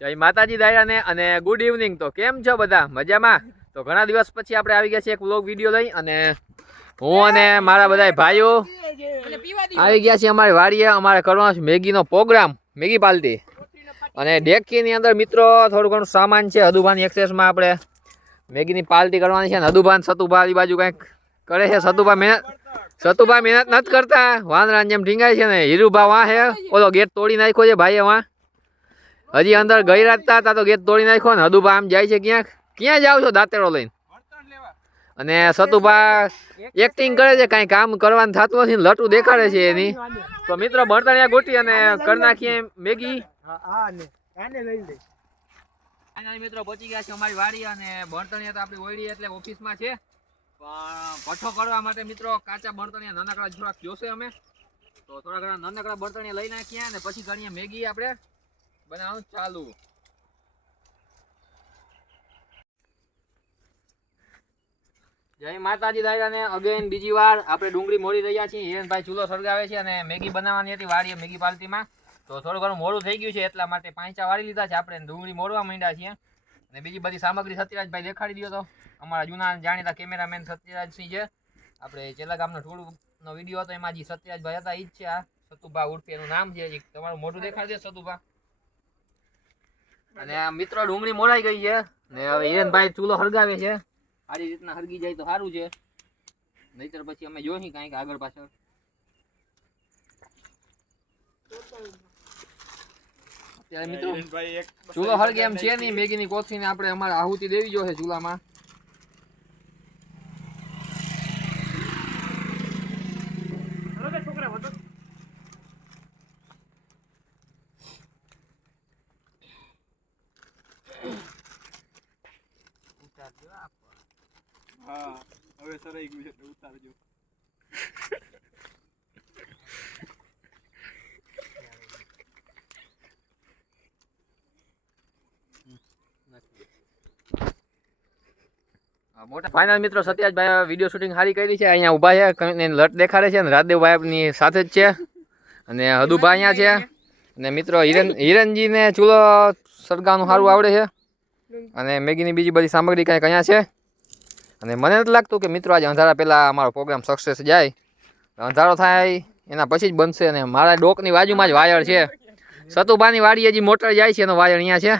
જય માતાજી દાયરાને અને ગુડ ઇવનિંગ. તો કેમ છો બધા? મજામાં? તો ઘણા દિવસ પછી આપણે આવી ગયા છે એક વ્લોગ વિડીયો લઈ, અને હું અને મારા બધા ભાઈઓ આવી ગયા છીએ અમારી વાડીએ. અમારે કરવાનો છે મેગીનો પ્રોગ્રામ, મેગી પાર્ટી. અને ડેકીની અંદર મિત્રો થોડું ઘણું સામાન છે. હદુભાની એક્સેસમાં આપણે મેગીની પાર્ટી કરવાની છે. ને હદુભાન સતુભા આ બાજુ કંઈક કરે છે. સતુભા મહેનત નથી કરતા, વાંદરાની જેમ ઢીંગાય છે. ને હીરુભા વાં હે, ઓલો ગેટ તોડી નાખ્યો છે ભાઈએ વાં. હજી અંદર ગઈ રાતતા તા તો ગેટ તોડી નાખ્યો ને. હદુભા આમ જાય છે ક્યાં જાવ છો દાંતેડો લઈને? અને સતુભા એક્ટિંગ કરે છે, કાંઈ કામ કરવાનું થતું નથી, લટું દેખાડે છે એની. તો મિત્રો બળતણિયા ગોટી અને કરી નાખીએ મેગી. મિત્રો પહોંચી ગયા છે અમારી વાડી, અને બળતણિયા તો આપણી ઓયડી એટલે ઓફિસમાં છે. પણ ભઠ્ઠો કરવા માટે મિત્રો કાચા બળતણિયા નાનકડા થોડાક જોશે અમે. તો થોડા ઘણા નાનકડા બળતણિયા લઈ નાખીએ અને પછી કરીએ મેગી આપણે બનાવવાનું ચાલુ. જય માતાજી દાયરાને અગેન બીજી વાર આપણે ડુંગળી મોડી રહ્યા છીએ. હિરેનભાઈ ચૂલો સળગાવે છે અને મેગી બનાવવાની હતી વાડીએ મેગી પાર્ટીમાં. તો થોડું ઘણું મોડું થઈ ગયું છે, એટલા માટે પાંચા વાળી લીધા છે આપણે. ડુંગળી મોડવા માંડ્યા છીએ અને બીજી બધી સામગ્રી સત્યરાજભાઈ દેખાડી દો. તો અમારા જૂના જાણીતા કેમેરામેન સત્યરાજસિંહ છે. આપણે ચેલા ગામનો ટૂળનો વિડીયો હતો, એમાં જે સત્યરાજભાઈ હતા એ જ છે. આ સતુભા ઉર્ફે એનું નામ છે. તમારું મોઢું દેખાડી દે સતુભા. અને આ મિત્રો ડુંગળી મોરાઈ ગઈ છે ને હવે હિરેનભાઈ ચૂલો હળગાવે છે. આ રીતના હળગી જાય તો સારું છે, નહીતર પછી અમે જોઈ કાંઈક આગળ પાછળ. અત્યારે મિત્રો ચૂલો હળગે એમ છે નહીં. મેગીની કોથળીને આપણે અમારે આહુતિ દેવી જોઈએ ચૂલામાં. હા, હવે સરાઈ ગયું છે એટલે ઉતારજો. મોટા ફાઇનલ મિત્રો સત્યાજભાઈ વિડીયો શૂટિંગ સારી કરી છે. અહીંયા ઊભા છે, લટ દેખાડે છે, અને રાધદેવભાઈની સાથે જ છે, અને હદુભા અહીંયા છે. અને મિત્રો હિરણજીને ચૂલો સળગાવવાનું સારું આવડે છે. અને મેગીની બીજી બધી સામગ્રી કાંઈક અહીંયા છે. અને મને નથી લાગતું કે મિત્રો આજે અંધારા પહેલાં અમારો પ્રોગ્રામ સક્સેસ જાય. અંધારો થાય એના પછી જ બનશે. અને મારા ડોકની બાજુમાં જ વાયર છે. સતુભાની વાડી હજી મોટર જાય છે, એનો વાયર અહીંયા છે.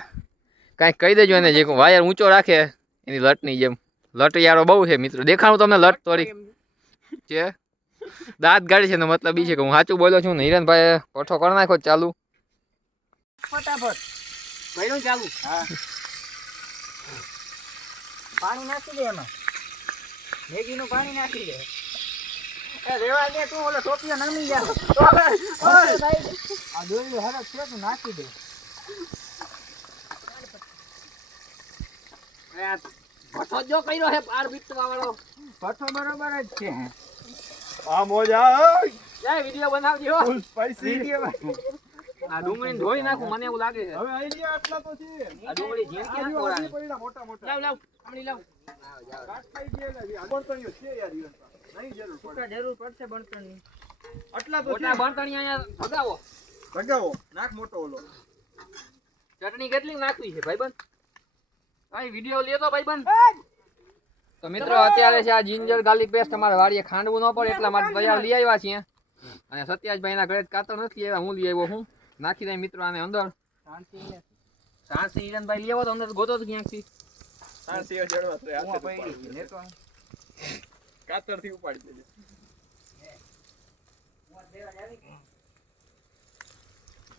કાંઈક કહી દેજો એને, જે વાયર ઊંચો રાખે એની લટની જેમ. લટ યારો બહુ છે મિત્રો, દેખાણું તમને લટ તોડી છે, દાંત ગાડી છે ને. મતલબ એ છે કે હું સાચું બોલ્યો છું ને. હિરેનભાઈ પઠો કરી નાખો ચાલુ, ફટાફટ ભાઈ ચાલુ. હા, પાણી નાખી દે એમાં, મેગી નું પાણી નાખી દે. એ રેવા દે તું, ઓલો ટોપિયો નમી જા. આ દોરી હરક છે તું નાખી દે. ભઠ્ઠો જો કર્યો હે પાર બીટવા વાળો. ભઠ્ઠો બરોબર જ છે. આ મોજા જાય વિડીયો બનાવજો. ફૂલ સ્પાઈસી. આ ડુંગળીને ધોઈ નાખું, મને એવું લાગે છે. હવે આઈડિયા આટલા તો છે. આ ડુંગળી જેમ કે આટલા પડ્યા મોટા મોટા. લાવ આમળી લાવ. કાટ ખાઈ ગયેલા છે. આ બળતણીઓ છે યાર ઈવન. નહીં જરૂર પડે. જરૂર પડશે બણતણની. આટલા તો મોટા છે. બણતણી અહીંયા ભગાવો. ભગાવો નાખ મોટો ઓલો. ચટણી કેટલી નાખવી છે ભાઈબંધ? ભાઈ વિડીયો લેતો ભાઈબંધ. તો મિત્રો અત્યારે છે આ જિંજર ગાર્લિક પેસ્ટ અમારે વાડીએ ખાંડવું ન પડે એટલા માટે તૈયાર લઈ આવ્યા છીએ. અને સત્યાજભાઈ એના ઘરે કાતર નથી આવ્યા, હું લઈ આવ્યો. હું નાખી દઈ મિત્રો આને અંદર. સાંસી હિરણભાઈ લઈ આવ્યો તો અંદર ગોતો ક્યાંકથી. સાંસી જડવા તો હાથે ઉપાડી. કાતરથી ઉપાડી દેજે.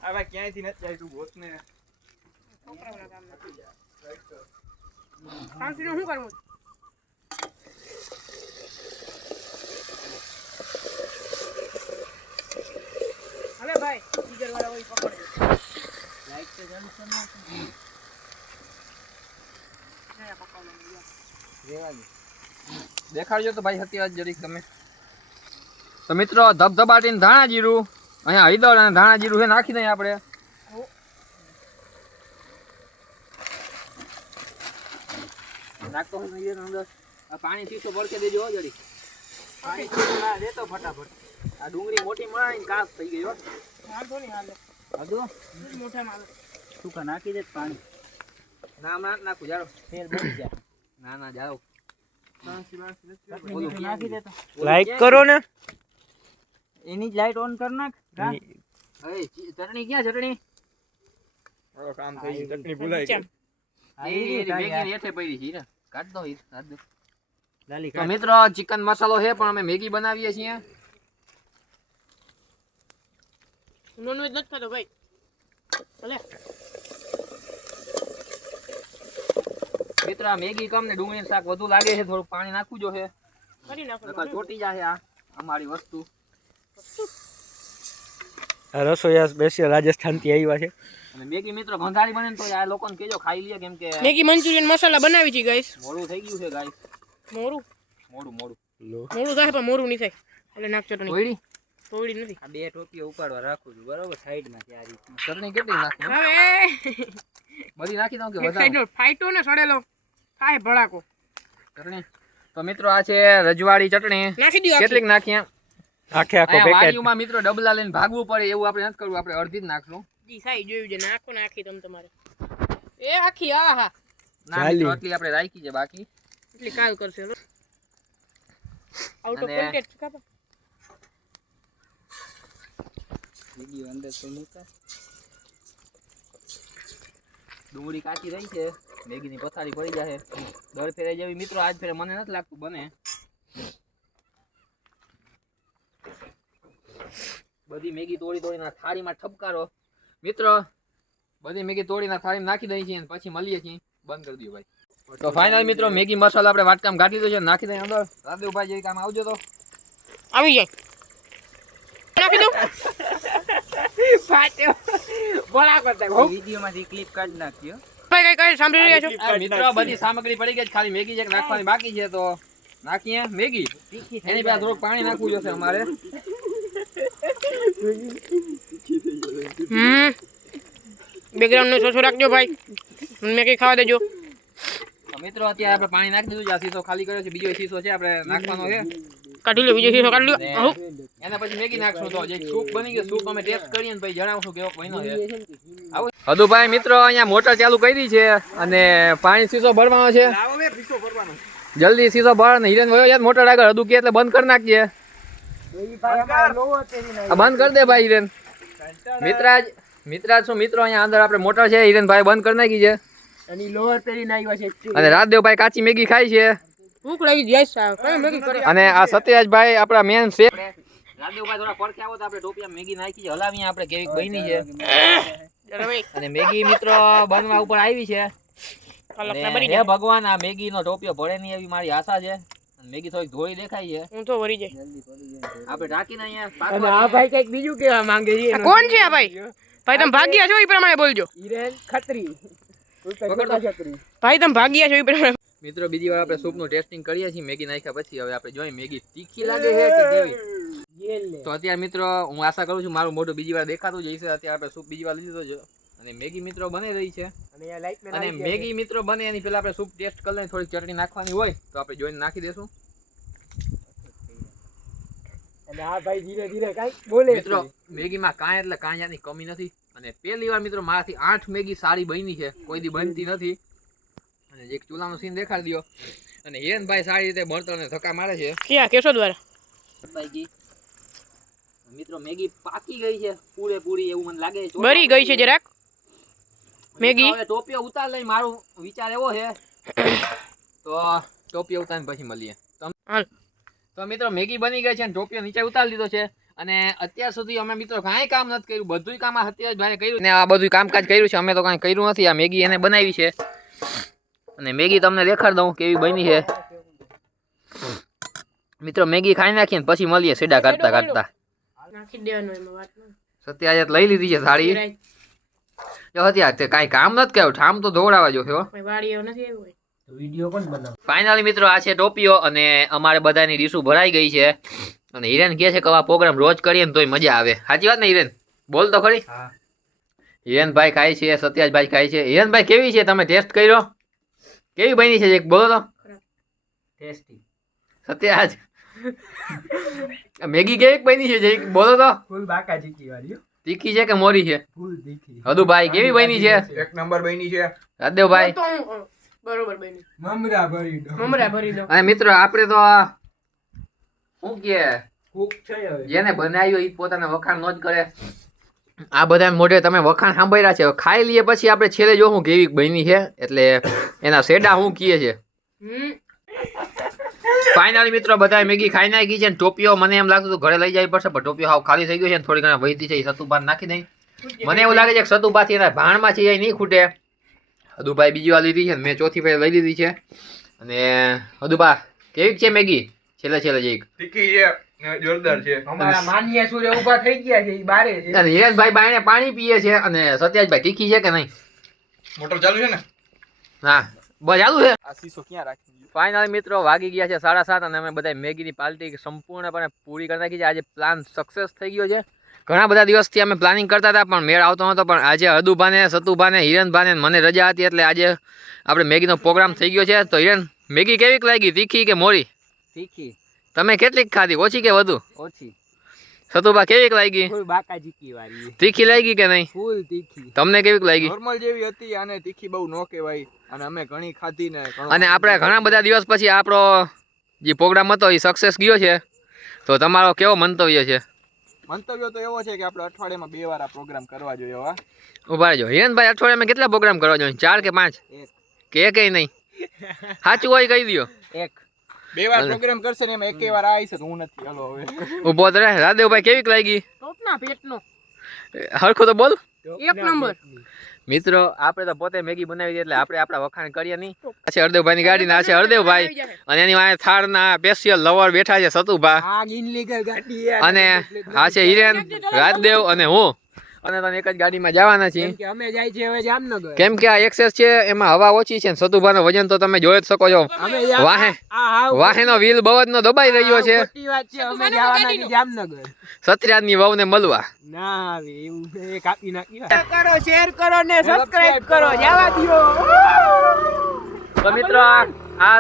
આવા ક્યાંયથી નથી જાય તું ગોત ને. સાંસી નું શું કરવું? અલે ભાઈ ડીઝલ વાળા હોય પકડજો. લાઈટ તો ચાલુ કર નાખ. નયા પકડવાનું રેવા દે. દેખાડજો તો ભાઈ સત્યાજ જરીક તમે. તો મિત્રો ધબધબાટીને ધાણા જીરું, અહીંયા હળદર અને ધાણા જીરું છે નાખી દઈએ આપણે. નાખતો હું નહીં અંદર. આ પાણી ચીસો પડકે દેજો હો જરી. પાણી ચીસો ના દેતો ફટાફટ. આ ડુંગળી મોટી મારીને કાસ થઈ ગઈ હો. વાંધો નહીં હાલે. હદો મોટા માલ. સુકા નાખી દે પાણી. ના હમણાં નાખું જાડો. તેલ બળી જાય. ના ના જાડો. ચટણી મીઠું નાખી દે તો. લાઈક કરો ને. એની જ લાઈટ ઓન કર નાખ. હા. હવે ચટણી ક્યાં ચટણી? હવે કામ થઈ ગયું ચટણી ભૂલાઈ ગઈ હા, એ ઈ મેગી તારી હેઠે પડી છે ને. કાઢ દો ઈ, કાઢ દો. લાલી તો કાઢ. મિત્રો ચિકન મસાલો છે પણ અમે મેગી બનાવીએ છીએ. નોનવેજ નથી ખાતો ભાઈ. ભલે મિત્રો આ મેગી કમ ને ડુંગળીનું શાક વધુ લાગે છે, થોડું પાણી નાખવું જો છે, કરી નાખો. નકર ચોટી જાય આ અમારી વસ્તુ. આ રસોઈયા સ્પેશિયલ રાજસ્થાનથી આવ્યા છે. અને મેગી મિત્રો ગંધારી બને ને તો આ લોકોને કેજો ખાઈ લે, કેમ કે મેગી મંચુરિયન મસાલા બનાવી છે ગાઈસ. મોડું થઈ ગયું છે ગાઈસ. મોરું મોડું લો. મોરું થાય પણ મોરું નહીં થાય. એટલે નાખ ચટણી. કોઈડી થોડી નથી. આ બે ટોપીઓ ઉપાડવા રાખું છું બરોબર સાઈડમાં આ રીતના. ચટણી કેટલી નાખી? હવે બધી નાખી દઉં કે એક વધારે સાઈડનો ફાઈટો ને સડેલો થાય ભડાકો. ચટણી? તો મિત્રો આ છે રજવાડી ચટણી. નાખી દો કેટલીક નાખીએ? આખે આખો અહીંયા પેકેટ. વાડીઓમાં મિત્રો ડબલા લઈને ભાગવું પડે એવું આપણે નથી કરવું, આપણે અડધી જ નાખશું. જી સાઈ જોયું છે. નાખો નાખી તમ તમારે. એ આખી આહા ના ચાલી. મિત્રો આટલી આપણે રાખી છે, બાકી એટલી કાલ કરશે. આઉટ ઓફ અને- કોન્ટેક્ટ કાપા. વિડીયો અંદર તો મૂકા. ડુંગળી કાચી રહી છે, મેગીની પથારી પડી જશે. દર ફેરે જેવી મિત્રો આજ ફેરે મને નથી લાગતું બને. બધી મેગી તોડી તોડીને થાળીમાં ઠપકારો. મિત્રો બધી મેગી તોડીને થાળીમાં નાખી દઈએ છીએ અને પછી મળીએ છીએ. બંધ કરી દો ભાઈ. તો ફાઇનલ મિત્રો મેગી મસાલો આપણે વાટકામ કાઢી લીધો છે, નાખી દઈએ અંદર. રાદેવભાઈ જેવી કામ આવજો તો આવી જાય. નાખી દો. વિડીયોમાંથી ક્લિપ કાઢી નાખ્યો. ભાઈ કઈ કઈ સાંભળી રહ્યા છો? આ મિત્રો બધી સામગ્રી પડી ગઈ છે, ખાલી મેગી જે નાખવાની બાકી છે. તો નાખીએ મેગી. તીખી એની પહેલા થોડુંક પાણી નાખવું જોશે અમારે. બેકગ્રાઉન્ડ નો છોછો રાખજો ભાઈ. મેં કઈ ખાવા દેજો. તો મિત્રો અત્યારે આપણે પાણી નાખી દીધું છે. આ શીશો ખાલી કર્યો છે, બીજો શીશો છે આપણે નાખવાનો છે. કાઢી લો બીજો શીશો કાઢી લો. ને આવું. એના પછી મેગી નાખશું. તો જે સૂપ બની ગયું, સૂપ અમે ટેસ્ટ કરીએ ને પછી જણાવશું કેવો બન્યો છે. આવું હદુભાઈ મિત્રો અહીંયા મોટર ચાલુ કરી છે અને પાણી શીશો ભરવાનો છે. લાવો બે પીસો ભરવાનો જલ્દી શીશો ભર ને હિરેન વયો યાર મોટર આગળ હદુ કે એટલે બંધ કરી નાખીએ. આ બંધ કરી દે ભાઈ હિરેન. મિત્રાજ શું મિત્રો અહીંયા અંદર આપણે મોટર છે, હિરેનભાઈ બંધ કરી નાખી છે. અને રાતદેવભાઈ કાચી મેગી ખાય છે. ભૂખ લાગી જાય સાહેબ. કઈ મેગી કરી. અને આ સત્યરાજભાઈ આપણા મેન શેફ. રાતદેવભાઈ થોડા પડખે આવો તો આપણે ટોપિયા મેગી નાખી છે, હલાવીએ આપણે કેવી બની છે. જરા ભાઈ અને મેગી મિત્રો બનવા ઉપર આવી છે. કલાકના અને બની હે જાય. ભગવાન આ મેગી નો ટોપિયો ભળે નહીં એવી મારી આશા છે. અને મેગી થોડીક ધોળી દેખાય છે. હું તો વરી જાય. આપણે ઢાંકીને અહીંયા અને પાકવા આ ભાઈ કઈક બીજું કેવા માંગે છે. આ કોણ છે આ ભાઈ? ભાઈ તમે ભાગ્યા છો એ પ્રમાણે બોલજો. હિરેન ખત્રી. પકડો. ભાઈ તમે ભાગ્યા છો એ પ્રમાણે. મિત્રો બીજી વાર આપણે સૂપનું ટેસ્ટિંગ કરીએ છીએ મેગી નાખ્યા પછી. હવે આપણે જોઈએ મેગી તીખી લાગે છે કે કેવી. તો અત્યારે મિત્રો હું આશા કરું છું મારું મોઢું બીજી વાર દેખાતું જ હશે. અત્યારે આપણે સૂપ બીજી વાર લીધો છે અને મેગી મિત્રો બની રહી છે. અને મેગી મિત્રો બને એની પહેલા આપણે સૂપ ટેસ્ટ કરી લઈએ. થોડી ચટણી નાખવાની હોય તો આપણે જોઈને નાખી દેશું. અને આ ભાઈ ધીરે ધીરે કઈક બોલે મિત્રો મેગીમાં કાંઈ એટલે કાંઈ જાતની કમી નથી. અને પહેલી વાર મિત્રો મારાથી 8 મેગી સારી બની છે, કોઈ દી બનતી નથી. અને એક ચૂલાનો સીન દેખાડી દો. અને હિરેનભાઈ સારી રીતે બળતણને ધક્કા મારે છે. ક્યાં કેશો દ્વારા? ભાઈજી મિત્રો મેગી પાકી ગઈ છે પૂરેપૂરી એવું મને લાગે છે. બરી ગઈ છે જરાક મેગી. મિત્રો હવે ટોપિયો ઉતાર લઈ, મારો વિચાર એવો છે. તો ટોપિયો ઉતારીને પછી મળીએ. હાલ. તો મિત્રો મેગી બની ગઈ છે અને ટોપિયો નીચે ઉતારી લીધો છે. અને અત્યાર સુધી અમે મિત્રો કાંઈ કામ નથી કર્યું, બધું કામ આ સત્યરાજભાઈએ કર્યું. ને આ બધું કામકાજ કર્યું છે, અમે તો કાંઈ કર્યું નથી. આ મેગી એને બનાવી છે અને મેગી તમને દેખાડ દઉં કેવી બની છે. મિત્રો મેગી ખાઈ નાખીએ ને પછી મળીએ સીડા કાઢતા કાઢતા. નાખી દેવાનું એમાં વાત નહીં. સત્યાજ લઈ લીધી છે થાળી. જો અત્યારે તે કાંઈ કામ નથી કર્યું, ઠામ તો ધોવડાવવા જો હો. કોઈ વાડી એવું નથી આવ્યું હોય. વિડીયો કોણ બનાવ. ફાઇનલી મિત્રો આ છે ટોપિયો અને અમારે બધાની ડીશો ભરાઈ ગઈ છે. અને હિરેન કહે છે કે આ પ્રોગ્રામ રોજ કરીએ ને તોય મજા આવે. સાચી વાત ને હિરેન? બોલ તો ખરી. હા. હિરેનભાઈ ખાય છે, સત્યાજભાઈ ખાય છે. હિરેનભાઈ કેવી છે? તમે ટેસ્ટ કર્યો? કેવી બની છે એક બોલો તો. ટેસ્ટી. સત્યાજ મેગી કેવી બની છે જે બોલો તો. ફૂલ બાકા જીકી વાળી. તીખી છે કે મોરી છે ફૂલ તીખી હદુભાઈ કેવી બની છે એક નંબર બની છે. રાજદેવભાઈ તો હું, બરોબર બની મમરા ભરી દો મમરા ભરી દો. અને મિત્રો આપણે તો આ શું કે કુક છે હવે જેને બનાવ્યો એ પોતાના વખાણ નો જ કરે આ બધા મોઢે તમે વખાણ સાંભળ્યા છે હવે ખાઈ લઈએ પછી આપણે છેલ્લે જોશું કેવી બની છે એટલે એના શેડા શું કીએ છે હમ ફાઇનલી મિત્રો બધા મેગી ખાઈ નાખી છે ને ટોપીઓ મને એમ લાગતું હતું ઘરે લઈ જવી પડશે પણ ટોપીઓ હાવ ખાલી થઈ ગઈ છે ને થોડી ઘણી વહીતી છે એ સતુભાન નાખી દઈ મને એવું લાગે છે કે સતુભાથી એના ભાણમાં છે એ નહીં ખૂટે હદુભાઈ બીજી વાર લીધી છે ને મેં ચોથી ફેર લઈ લીધી છે અને હદુભા કેવી છે મેગી છેલ્લે છેલ્લે જઈક તીખી છે ને જોરદાર છે. અમારા માન્ય સૂર્ય ઊભા થઈ ગયા છે ઈ બારે છે અને હિરેનભાઈ બાયણે પાણી પીએ છે અને સત્યાજભાઈ તીખી છે કે નહીં મોટર ચાલુ છે ને? હા બસ ચાલુ છે આ શીશો ક્યાં રાખી દીધો? ફાઇનલી મિત્રો વાગી ગયા છે 7:30 અને અમે બધા મેગીની પાર્ટી સંપૂર્ણપણે પૂરી કરી નાખી છે આજે પ્લાન સક્સેસ થઈ ગયો છે ઘણા બધા દિવસથી અમે પ્લાનિંગ કરતા હતા પણ મેળ આવતો નહોતો પણ આજે હદુભાને સતુભાને હિરણભાને મને રજા હતી એટલે આજે આપણે મેગીનો પ્રોગ્રામ થઈ ગયો છે તો હિરણ મેગી કેવીક લાગી તીખી કે મોરી તીખી તમે કેટલીક ખાધી ઓછી કે વધુ ઓછી સતુભા કેવીક લાગી ફૂલ બાકાજીકી વાળી તીખી લાગી કે નહીં ફૂલ તીખી તમને કેવીક લાગી નોર્મલ જેવી હતી અને તીખી બહુ નો કહેવાય અને અમે ઘણી ખાધી ને ઘણું અને આપણે ઘણા બધા દિવસ પછી આપણો જે પ્રોગ્રામ હતો એ સક્સેસ ગયો છે તો તમારો કેવો મંતવ્ય છે મંતવ્ય તો એવો છે કે આપણે અઠવાડિયામાં 2 વાર આ પ્રોગ્રામ કરવા જોઈએ. હવે ઉભા રહેજો હિરણભાઈ અઠવાડિયામાં કેટલા પ્રોગ્રામ કરવા જોઈએ 4 કે 5 એક કે એકેય નહીં સાચું હોય કહી દો એક 2 વાર પ્રોગ્રામ કરશે ને એમાં એકે વાર આવીશ તો હું નથી. હલો હવે ઉભો તો રહે રાદેવભાઈ કેવીક લાગી ટોપના પેટનો હરખો તો બોલ એક નંબર. મિત્રો આપણે તો પોતે મેગી બનાવી હતી એટલે આપણે આપણા વખાણ કરીએ નહીં આ છે હરદેવભાઈની ગાડી ના છે હરદેવભાઈ અને એની વાંહે થાળના સ્પેશિયલ લવર બેઠા છે સતુભા આ ઇનલીગલ ગાડી અને આ છે હિરેન રાજદેવ અને હું અને તને એક જ ગાડીમાં જવાના છીએ કે અમે જાય છે હવે જામનગર કેમ કે આ એક્સેસ છે એમાં હવા ઓછી છે ને સતુભાનો વજન તો તમે જોઈ જ શકો છો અમે વાહે આ હાવ વાહેનો વ્હીલ બવજનો દબાઈ રહ્યો છે ખોટી વાત છે અમે જવાના છીએ જામનગર સત્યાજની વહુને મળવા ના આવે એવું એ કાપી નાખી કરો શેર કરો ને સબસ્ક્રાઇબ કરો જવા દો તો મિત્રો આ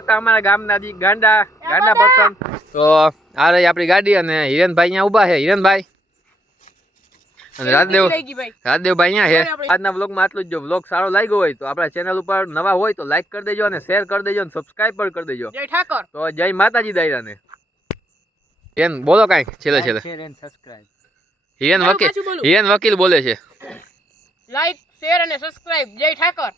હતા અમારા ગામના ગાંડા પર્સન તો આ રહી આપણી ગાડી અને હિરેનભાઈ અહીંયા ઊભા છે હિરેનભાઈ અને રાજદેવભાઈ અહીંયા છે આજના વ્લોગમાં આટલું જ જો વ્લોગ સારો લાગ્યો હોય તો આપણા ચેનલ ઉપર નવા હોય તો લાઈક કરી દેજો અને શેર કરી દેજો અને સબસ્ક્રાઇબ પણ કરી દેજો જય ઠાકર. તો જય માતાજી દાયરાને એમ બોલો કાંઈક છેલ્લે છેલ્લે શેર એન્ડ સબસ્ક્રાઇબ હિરેન પાછું બોલું. વકીલ બોલે છે લાઈક શેર અને સબસ્ક્રાઇબ. જય ઠાકર.